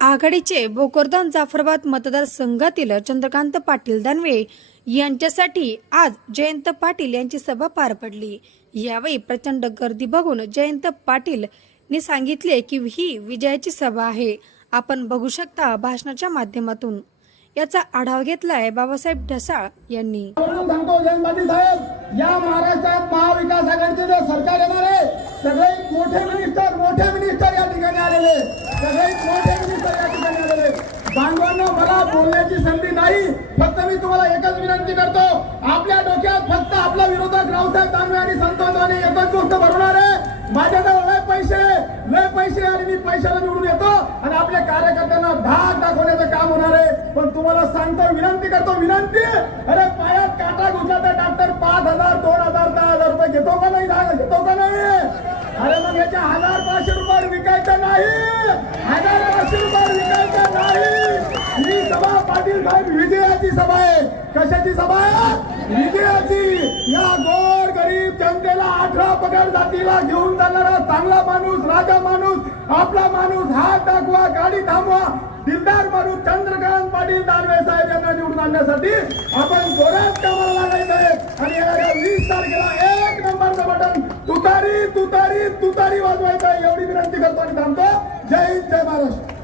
आघाडीचे भोकरदान जाफराबाद मतदारसंघातील चंद्रकांत पाटील दानवे यांच्यासाठी आज जयंत पाटील यांची सभा पार पडली. यावेळी प्रचंड गर्दी बघून जयंत पाटील ने सांगितले की ही विजयाची सभा आहे. आपण बघू शकता भाषणाच्या माध्यमातून. याचा आढावा घेतलाय बाबासाहेब ढसाळ यांनी. सांगतो जयंत पाटील साहेब या महाराष्ट्रात महाविकास आघाडीचे जे सरकार येणार आहे सगळे मोठे मिनिस्टर मोठे मिनिस्टर या ठिकाणी आलेले सगळे मोठे मिनिस्टर या ठिकाणी आलेले बांधवांनो मला बोलण्याची संधी नाही फक्त मी तुम्हाला एकच विनंती करतो. आपल्या डोक्यात फक्त आपला विरोधक रावसाहेब दानवे आणि संतोष दानवे एकच गोष्ट भरणार आहे. माझ्याजवळ लय पैसे लय पैसे आणि मी पैशाला निवडून येतो आणि आपल्या कार्यकर्त्यांना धाक दाखवण्याचं काम होणार आहे. पण तुम्हाला सांगतो विनंती करतो विनंती. अरे पाया साहेब विजयाची सभा आहे? कशाची सभा आहे? विजयाची. या गोर गरीब जनतेला अठरा पगार जातीला घेऊन जाणारा चांगला माणूस राजा माणूस आपला माणूस हात दाखवा गाडी थांबवा. दिलदार माणूस चंद्रकांत पाटील दानवे साहेब यांना निवडून आणण्यासाठी आपण गोऱ्यात कामाला लागायचं आहे. आणि येणाऱ्या वीस तारखेला एक नंबरचं बटन तुतारी तुतारी तुतारी वाजवायचं एवढी विनंती करतो आणि थांबतो. जय हिंद जय महाराष्ट्र.